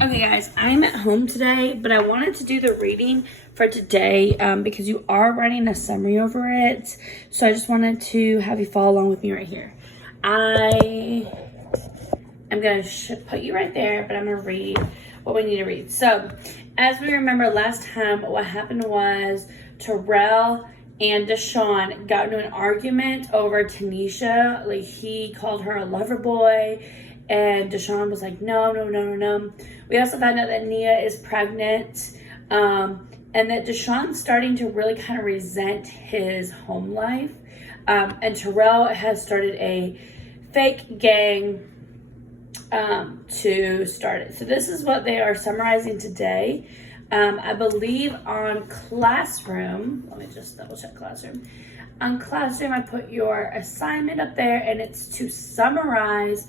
Okay guys, I'm at home today, but I wanted to do the reading for today because you are writing a summary over it. So I just wanted to have you follow along with me right here. I am going to put you right there, but I'm going to read what we need to read. So as we remember last time, what happened was Terrell and Deshawn got into an argument over Tanisha. Like, he called her a lover boy, and Deshawn was like, no. We also found out that Nia is pregnant, and that Deshawn's starting to really kind of resent his home life. And Terrell has started a fake gang to start it. So this is what they are summarizing today. I believe on Classroom, let me just double check Classroom. On Classroom, I put your assignment up there, and it's to summarize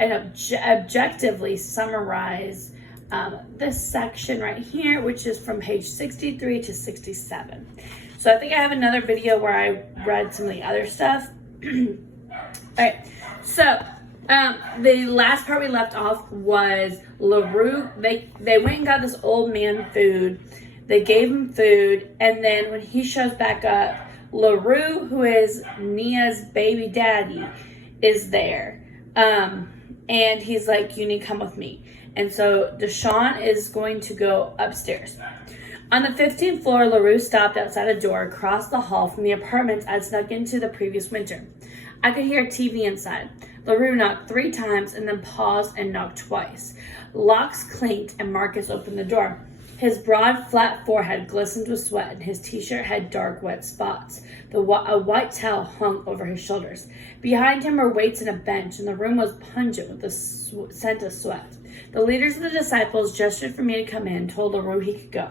and objectively summarize this section right here, which is from page 63 to 67. So I think I have another video where I read some of the other stuff. All right, so the last part we left off was LaRue. They went and got this old man food. They gave him food, and then when he shows back up, LaRue, who is Nia's baby daddy, is there. And he's like, you need to come with me. And so Deshawn is going to go upstairs. On the 15th floor, LaRue stopped outside a door across the hall from the apartments I'd snuck into the previous winter. I could hear a TV inside. LaRue knocked 3 times and then paused and knocked twice. Locks clinked and Marcus opened the door. His broad, flat forehead glistened with sweat, and his t-shirt had dark, wet spots. A white towel hung over his shoulders. Behind him were weights and a bench, and the room was pungent with the scent of sweat. The leaders of the disciples gestured for me to come in and told LaRue he could go.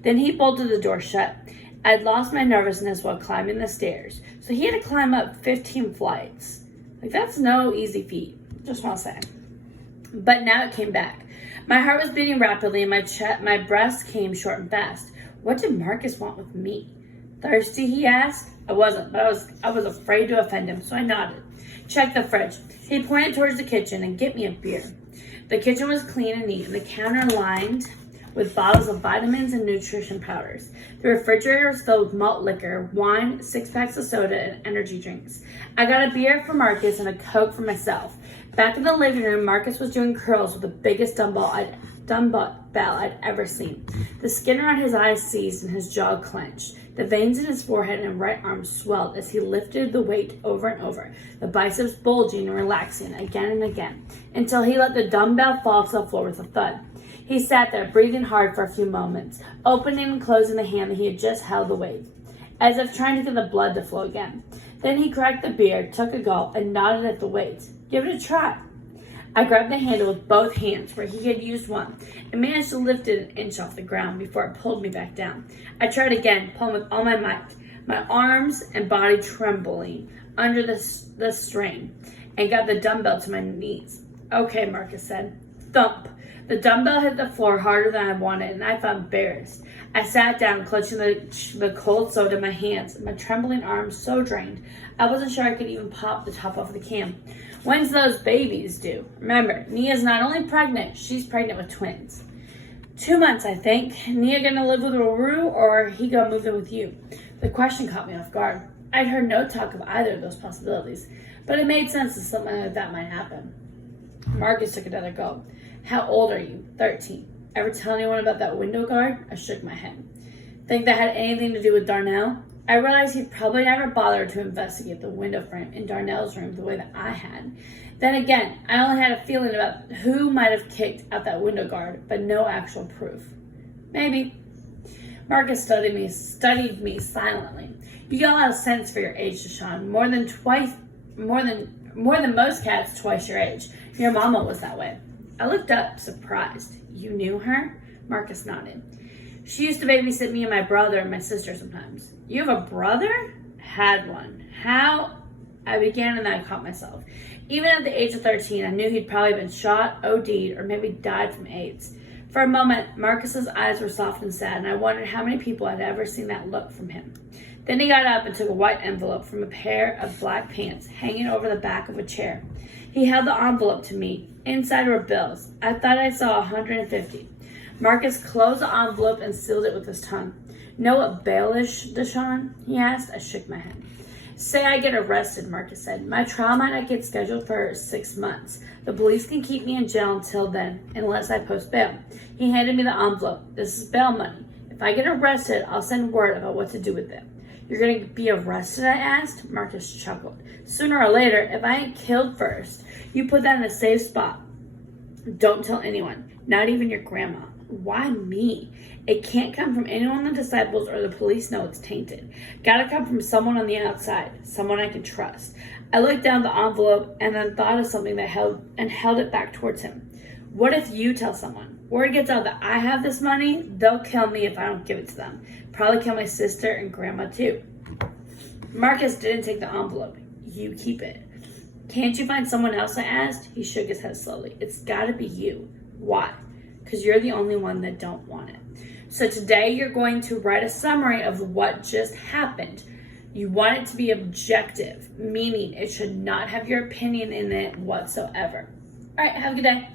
Then he bolted the door shut. I'd lost my nervousness while climbing the stairs, so he had to climb up 15 flights. Like, that's no easy feat, just want to say. But now it came back. My heart was beating rapidly, and my breaths came short and fast. What did Marcus want with me? Thirsty, he asked. I wasn't, but I was afraid to offend him, so I nodded. Check the fridge. He pointed towards the kitchen and get me a beer. The kitchen was clean and neat, and the counter lined with bottles of vitamins and nutrition powders. The refrigerator was filled with malt liquor, wine, 6-packs of soda, and energy drinks. I got a beer for Marcus and a Coke for myself. Back in the living room, Marcus was doing curls with the biggest dumbbell I'd ever seen. The skin around his eyes seized and his jaw clenched. The veins in his forehead and right arm swelled as he lifted the weight over and over, the biceps bulging and relaxing again and again, until he let the dumbbell fall to the floor with a thud. He sat there, breathing hard for a few moments, opening and closing the hand that he had just held the weight, as if trying to get the blood to flow again. Then he cracked the beer, took a gulp, and nodded at the weight. Give it a try. I grabbed the handle with both hands where he had used one and managed to lift it an inch off the ground before it pulled me back down. I tried again, pulling with all my might, my arms and body trembling under the strain, and got the dumbbell to my knees. Okay, Marcus said. Thump. The dumbbell hit the floor harder than I wanted, and I felt embarrassed. I sat down, clutching the cold soda in my hands, my trembling arms so drained, I wasn't sure I could even pop the top off the can. When's those babies due? Remember, Nia's not only pregnant, she's pregnant with twins. 2 months, I think. Nia gonna live with LaRue, or he gonna move in with you? The question caught me off guard. I'd heard no talk of either of those possibilities, but it made sense that something like that might happen. Marcus took another gulp. How old are you? 13. Ever tell anyone about that window guard? I shook my head. Think that had anything to do with Darnell? I realized he'd probably never bothered to investigate the window frame in Darnell's room the way that I had. Then again, I only had a feeling about who might have kicked out that window guard, but no actual proof. Maybe. Marcus studied me silently. You got a lot of sense for your age, Deshawn. More than most cats twice your age. Your mama was that way. I looked up, surprised. You knew her? Marcus nodded. She used to babysit me and my brother and my sister sometimes. You have a brother? Had one. How? I began and then I caught myself. Even at the age of 13, I knew he'd probably been shot, OD'd, or maybe died from AIDS. For a moment, Marcus's eyes were soft and sad, and I wondered how many people had ever seen that look from him. Then he got up and took a white envelope from a pair of black pants hanging over the back of a chair. He held the envelope to me. Inside were bills. I thought I saw 150. Marcus closed the envelope and sealed it with his tongue. Know what bail is, Deshawn? He asked. I shook my head. Say I get arrested, Marcus said. My trial might not get scheduled for 6 months. The police can keep me in jail until then, unless I post bail. He handed me the envelope. This is bail money. If I get arrested, I'll send word about what to do with it. You're going to be arrested, I asked. Marcus chuckled. Sooner or later, if I ain't killed first, you put that in a safe spot. Don't tell anyone, not even your grandma. Why me? It can't come from anyone the disciples or the police know it's tainted. Gotta come from someone on the outside, someone I can trust. I looked down the envelope and then thought of something that held it back towards him. What if you tell someone? Word gets out that I have this money, they'll kill me if I don't give it to them. Probably kill my sister and grandma too. Marcus didn't take the envelope. You keep it. Can't you find someone else, I asked? He shook his head slowly. It's gotta be you. Why? Because you're the only one that don't want it. So today you're going to write a summary of what just happened. You want it to be objective, meaning it should not have your opinion in it whatsoever. All right, have a good day.